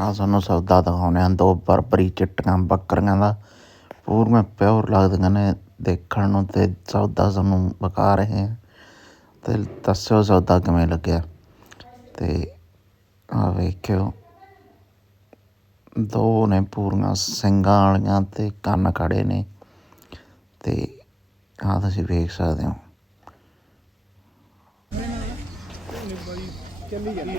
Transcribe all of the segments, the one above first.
ਆ ਸਾਨੂੰ ਸੌਦਾ ਦਿਖਾਉਂਦੇ ਹਨ ਦੋ ਬਰਬਰੀ ਚਿੱਟੀਆਂ ਬੱਕਰੀਆਂ ਦਾ। ਪੂਰੀਆਂ ਪਿਓਰ ਲੱਗਦੀਆਂ ਨੇ ਦੇਖਣ ਨੂੰ ਤੇ ਸੌਦਾ ਸਾਨੂੰ ਵਿਖਾ ਰਹੇ ਆ। ਤੇ ਦੱਸਿਓ ਸੌਦਾ ਕਿਵੇਂ ਲੱਗਿਆ। ਤੇ ਆ ਵੇਖਿਓ। ਦੋ ਨੇ ਪੂਰੀਆਂ ਸਿੰਘਾਂ ਵਾਲੀਆਂ ਤੇ ਕੰਨ ਖੜੇ ਨੇ। ਤੇ ਆ ਤੁਸੀਂ ਵੇਖ ਸਕਦੇ ਹੋ। ਚੱਲੀ ਜਾਂਦੀ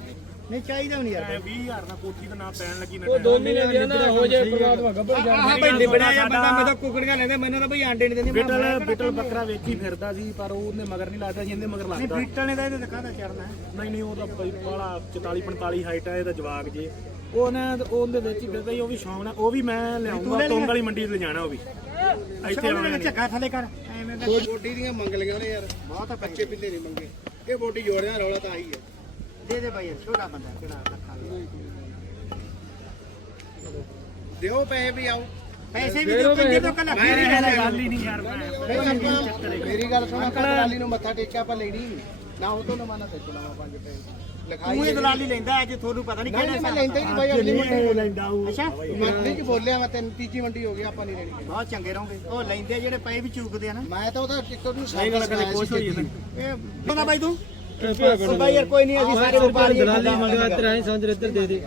ਨਹੀਂ ਚਾਹੀਦਾ ਨਹੀਂ ਯਾਰ 20000 ਦਾ ਕੋਠੀ ਦਾ ਨਾਮ ਪੈਣ ਲੱਗੀ ਉਹ ਦੋ ਮਹੀਨੇ ਦੀ ਨਾ ਹੋ ਜਾਏ ਪ੍ਰਮਾਤਮਾ ਗੱਬੜ ਜਾਣ ਆਹ ਭਾਈ ਨਿਬੜਿਆ ਜਾਂ ਬੰਦਾ ਮੈਂ ਤਾਂ ਕੁਕੜੀਆਂ ਲੈਂਦਾ ਮੈਨੂੰ ਤਾਂ ਭਾਈ ਆਂਡੇ ਨਹੀਂ ਦਿੰਦੇ ਬਿਟਲ ਬਿਟਲ ਬੱਕਰਾ ਵੇਖੀ ਫਿਰਦਾ ਸੀ ਪਰ ਉਹ ਉਹਨੇ ਮਗਰ ਨਹੀਂ ਲੱਗਦਾ ਸੀ ਇਹਦੇ ਮਗਰ ਲੱਗਦਾ ਬੀਟਲ ਨੇ ਤਾਂ ਇਹਦੇ ਕਾਹਦਾ ਚੜਨਾ ਨਹੀਂ ਨਹੀਂ ਉਹਦਾ ਬਈ ਬਾਲਾ 44 45 ਹਾਈਟ ਹੈ ਇਹਦਾ ਜਵਾਗ ਜੇ। ਉਹਨੇ ਉਹਦੇ ਵਿੱਚ ਹੀ ਫਿਰਦਾ ਸੀ ਉਹ ਵੀ ਸ਼ੌਂਕ ਨਾਲ ਉਹ ਵੀ ਮੈਂ ਲਿਆਉਂਗਾ ਤੋਂਗ ਵਾਲੀ ਮੰਡੀ ਤੇ ਲਿਜਾਣਾ ਉਹ ਵੀ। ਇੱਥੇ ਆਉਣਾ। ਨਹੀਂ ਝੱਗਾ ਥੱਲੇ ਕਰ। ਐਵੇਂ ਦਾ ਬੋਡੀ ਦੀਆਂ ਮੰਗ ਲਈਆਂ ਨੇ ਯਾਰ। ਬਹੁਤ ਬੱਚੇ ਪਿੱਲੇ ਨਹੀਂ ਮੰਗੇ। ਇਹ ਬੋਡੀ ਜੋੜਿਆਂ ਰੌਲਾ ਤਾਂ ਆਈ ਹੈ ਦੇ ਦੇ ਭਾਈ ਛੋਟਾ ਬੰਦਾ ਕਿਹੜਾ ਲੱਖਾਂ ਦਿਓ ਪੈਸੇ ਵੀ ਆਓ। ਪੈਸੇ ਵੀ ਦਿਓ ਕਿੰਨੇ ਤੋਂ ਕੱਲਾ ਗੱਲ ਹੀ ਨਹੀਂ ਯਾਰ ਮੇਰੀ ਗੱਲ ਸੁਣ ਆਪਾਂ ਦਲਾਲੀ ਨੂੰ ਮੱਥਾ ਟੇਕਿਆ ਆਪਾਂ ਲੈਣੀ ਨੀ। ਉਹ ਤੋਂ ਨਵਾਂ ਨਾ ਤੇ ਚਲਾਵਾ ਪੰਜ ਪੈਸੇ। ਲਿਖਾਈ ਤੂੰ ਇਹ ਦਲਾਲੀ ਲੈਂਦਾ ਹੈ ਜੇ ਤੁਹਾਨੂੰ ਪਤਾ ਨਹੀਂ ਕਿਹੜੇ ਮੈਂ ਲੈਂਦਾ ਹੀ ਨਹੀਂ ਬਾਈ ਅਗਲੀ ਮੰਡੀ ਲੈਂਦਾ ਉਹ। ਅੱਛਾ। ਮੰਡੀ ਚ ਬੋਲਿਆ ਮੈਂ ਤੈਨੂੰ ਤੀਜੀ ਮੰਡੀ ਹੋ ਗਈ ਆਪਾਂ ਨਹੀਂ ਲੈਣੀ। ਬਹੁਤ ਚੰਗੇ ਰਹੋਗੇ। ਉਹ ਲੈਂਦੇ ਜਿਹੜੇ ਪਏ ਵੀ ਚੂਕਦੇ ਆ ਨਾ। ਮੈਂ ਤਾਂ ਉਹਦਾ ਟਿਕਟ ਨੂੰ ਸਾਈਨ ਕਰਾਇਆ ਸੀ ਖੇਤੀ। ਇਹ ਪਤਾ ਬਾਈ ਤੂੰ? ਉਹ ਬਾਈ ਯਾਰ ਕੋਈ ਨਹੀਂ ਅਸੀਂ ਸਾਰੇ ਵਪਾਰੀ ਦਲਾਲੀ ਮੰਗਵਾ ਤੇਰਾ ਹੀ ਸਮਝ ਇੱਧਰ ਦੇ ਦੇ।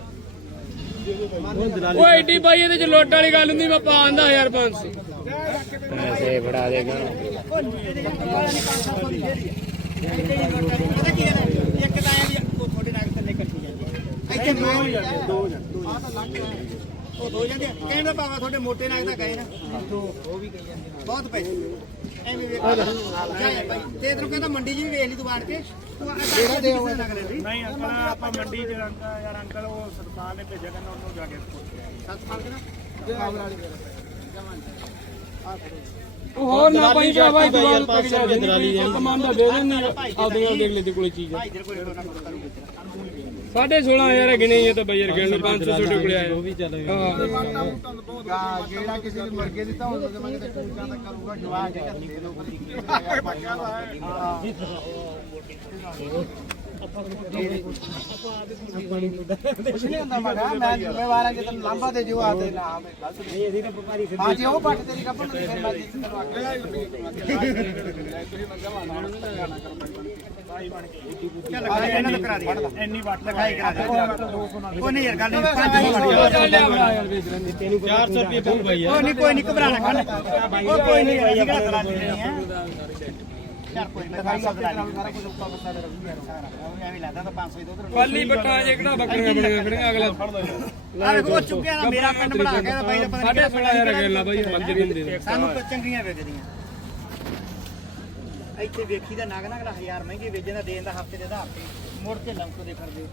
ਉਹ ਐਡੀ ਬਾਈ ਇਹਦੇ ਚ ਲੋਟ ਵਾਲੀ ਗੱਲ ਹੁੰਦੀ ਮੈਂ ਪਾ ਆਂਦਾ 1500 ਪਤਾ ਕੀ ਹੈ ਇੱਕ ਤਾਂ ਇਹ ਵੀ ਉਹ ਤੁਹਾਡੇ ਨਾਲ ਥੱਲੇ ਇਕੱਠੀ ਜਾਂਦੀ ਹੈ ਇੱਥੇ ਦੋ ਦੋ ਆ ਤਾਂ ਲੱਗ ਉਹ ਦੋ ਜਾਂਦੇ ਆ। ਕਹਿਣ ਦਾ ਭਾਵੇਂ ਤੁਹਾਡੇ ਮੋਟੇ ਨਾਲ ਤਾਂ ਗਏ ਨਾ। ਉਹ ਵੀ ਕਹੀ ਜਾਂਦੇ ਬਹੁਤ ਪੈਸੇ। ਐਵੇਂ ਵੇਖ ਜਾਏ ਬਾਈ ਤੇ ਤੈਨੂੰ ਕਹਿੰਦਾ ਮੰਡੀ 'ਚ ਵੀ ਵੇਖ ਲਈ ਤੂੰ ਆਣ ਕੇ। ਤੂੰ ਜਿਹੜਾ ਦੇ ਉਹ ਨਹੀਂ ਅੰਕਲ ਆਪਾਂ ਮੰਡੀ ਦੇ ਅੰਕਲ ਯਾਰ ਅੰਕਲ ਉਹ ਸਰਦਾਰ ਨੇ ਭੇਜਿਆ ਕਹਿੰਦਾ ਉਹਨੂੰ ਜਾ ਕੇ ਪੁੱਛਿਆ ਸੱਤ ਫੜ ਕੇ ਨਾ ਕਾਬਲ ਵਾਲੀ ਉਹ ਹੋਰ ਨਾ ਪਾਈ ਭਰਾਵਾ ਦੁਆਰ ਪਾ ਕੇ ਦਰਾਲੀ ਦੇ ਕਮਾਂਦਾ ਦੇ ਦੇਣੀ ਆਪਦੇ ਨਾਲ ਦੇਖ ਲੈ ਤੇ ਕੋਲੇ ਚੀਜ਼ ਭਾਈ ਤੇਰੇ ਕੋਲ ਨਾ ਕਰੂਗਾ। ਸਾਢੇ 16000 ਗਿਣੇ ਇਹ ਤਾਂ ਬਈ ਯਾਰ ਗਿਣ 500 ਤੁਹਾਡੇ ਕੋਲੇ ਆਇਆ ਉਹ ਵੀ ਚੱਲ ਗਾ ਜਿਹੜਾ ਕਿਸੇ ਨੂੰ ਮਰਗੇ ਦਿੱਤਾ ਮੈਂ ਕਿਤੇ ਪੂਜਾ ਤਾਂ ਕਰੂਗਾ ਜਵਾਬ ਦੇ ਦੇ ਦੋ ਕੁਛ ਨਹੀਂ ਹੁੰਦਾ ਮੈਂ ਕਿਹਾ ਮੈਂ ਜ਼ਿੰਮੇਵਾਰ ਹਾਂ ਜੇ ਤੈਨੂੰ ਲਾਂਭਾ ਦੇ ਜਿਓ ਆ ਤੇ ਨਾ ਮੈਂ ਗਲਤ ਨਹੀਂ। ਅਸੀਂ ਤਾਂ ਵਪਾਰੀ ਹਾਂ ਜੇ ਉਹ ਪੱਟ ਤੇਰੀ ਕੱਪਣ ਨੂੰ ਫਿਰ ਮੈਂ ਤੈਨੂੰ ਨੂੰ ਕਰਾ ਦੇ ਇੰਨੀ ਵੱਟ ਲਿਖਾਈ ਕਰਾ ਦੇ ਉਹ ਨਹੀਂ ਯਾਰ ਗੱਲ ਨਹੀਂ। 400 ਰੁਪਏ ਪਊ ਬਾਈ ਉਹ ਨਹੀਂ ਕੋਈ ਨਹੀਂ ਘਬਰਾਣਾ ਕੱਢ ਉਹ ਕੋਈ ਨਹੀਂ ਅਸੀਂ ਕਿਹੜਾ ਦਲਾਲੀ ਲੈਣੀ ਹੈ ਯਾਰ ਨਹੀਂ। 500 ਪਾਲੀ ਬੱਟਾ ਜੇ ਕਿਹੜਾ ਬੱਕਰੀਆਂ ਬਣੀਆਂ ਖੜੀਆਂ ਅਗਲਾ। ਆ ਵੇਖੋ ਚੁੱਕਿਆ ਨਾ ਮੇਰਾ ਪਿੰਡ ਬਣਾ ਕੇ ਬਾਈ ਦਾ ਪਤਾ ਸਾਢੇ 16000 ਗਿਣ ਲਾ ਬਾਈ ਮੰਜਰੀ ਨਹੀਂ ਦੇ ਸਾਨੂੰ ਚੰਗੀਆਂ ਵੇਚਦੀਆਂ। ਇੱਥੇ ਵੇਖੀ ਦਾ ਨਗ ਨਗਲਾ ਹਜ਼ਾਰ ਮਹਿੰਗੇ ਵੇਚਣ ਦਾ ਦੇਣ ਦਾ ਹਫ਼ਤੇ ਦੇ ਆਧਾਰ ਤੇ। ਮੁੜ ਕੇ ਲੰਕ ਦੇ ਫਿਰਦੇ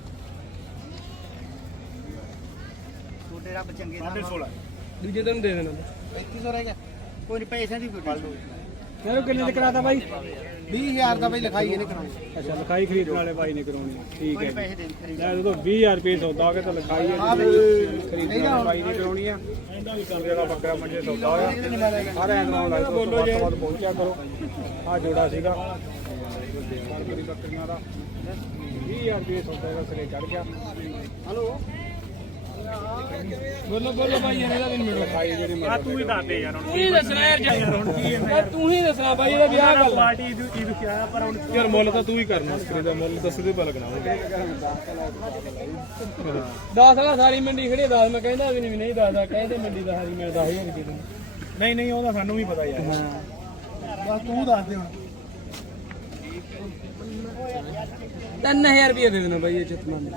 ਛੋਟੇ ਰੱਬ ਚੰਗੇ ਨਾ 16 ਦੂਜੇ ਦਿਨ ਦੇ ਦੇਣਾ 3500 ਰਹਿ ਗਿਆ। ਕੋਈ ਨਹੀਂ ਪੈਸਿਆਂ ਦੀ ਗੱਲ ਯਾਰ ਕਿੰਨੇ ਦੇ ਕਰਾਤਾ ਬਾਈ? 20000 ਦਾ ਬਈ ਲਿਖਾਈ ਇਹਨੇ ਕਰਾਉਣੀ। ਅੱਛਾ ਲਿਖਾਈ ਖਰੀਦਣ ਵਾਲੇ ਬਾਈ ਨੇ ਕਰਾਉਣੀ ਠੀਕ ਕੋਈ ਪੈਸੇ ਦੇ ਖਰੀਦ ਲੈ ਜਦੋਂ 20000 ਰੁਪਏ ਸੌਦਾ ਹੋ ਗਿਆ ਤਾਂ ਲਿਖਾਈ ਹੈ ਜੀ। ਖਰੀਦਣ ਵਾਲੇ ਬਾਈ ਨੇ ਕਰਾਉਣੀ ਆ। ਇਹਦਾ ਵੀ ਕਰ ਜਿਹੜਾ ਬੱਕਰਾ ਮੰਜੇ ਸੌਦਾ ਹੋਇਆ। ਹਰ ਐਤਵਾਰ ਲੱਗ ਬੋਲੋ ਜੇ। ਪਹੁੰਚਿਆ ਕਰੋ। ਆ ਜੋੜਾ ਸੀਗਾ। ਬੱਕਰੀਆਂ ਦਾ। 20000 ਰੁਪਏ ਸੌਦਾ ਦਾ ਸਿਰੇ ਚੜ ਗਿਆ। ਹਲੋ? ਬੋਲੋ ਬੋਲੋ ਬਾਈ ਇਹਦਾ ਵੀ ਮਿਲੋ ਖਾਈ ਜਿਹੜੀ ਆ ਤੂੰ ਹੀ ਦੱਸ ਦੇ ਯਾਰ ਹੁਣ ਤੂੰ ਹੀ ਦੱਸਣਾ ਯਾਰ ਹੁਣ ਕੀ ਹੈ? ਤੂੰ ਹੀ ਦੱਸਣਾ ਬਾਈ ਇਹਦਾ ਵਿਆਹ ਗੱਲ ਪਾਰਟੀ ਇਹਦੀ ਇਹਦੀ ਕਿਹਾ ਪਰ ਹੁਣ ਯਾਰ ਮੁੱਲ ਤਾਂ ਤੂੰ ਹੀ ਕਰਨਾ ਸਕਰੀ ਦਾ ਮੁੱਲ ਦੱਸ ਦੇ ਪਾ ਲੱਗਣਾ 10 ਵਾਲਾ ਸਾਰੀ ਮੰਡੀ ਖੜੀ 10 ਮੈਂ ਕਹਿੰਦਾ ਵੀ ਨਹੀਂ ਨਹੀਂ ਦੱਸਦਾ ਕਹਿੰਦੇ ਮੰਡੀ ਦਾ ਸਾਰੀ ਮੈਂ 10000 ਦੇ ਦੂੰ ਨਹੀਂ ਨਹੀਂ ਉਹਦਾ ਸਾਨੂੰ ਵੀ ਪਤਾ ਯਾਰ। ਬਸ ਤੂੰ ਦੱਸ ਦੇ ਹੁਣ। 3000 ਰੁਪਏ ਦੇ ਦੇਣਾ ਬਾਈ ਇਹ ਚਿਤਮਨ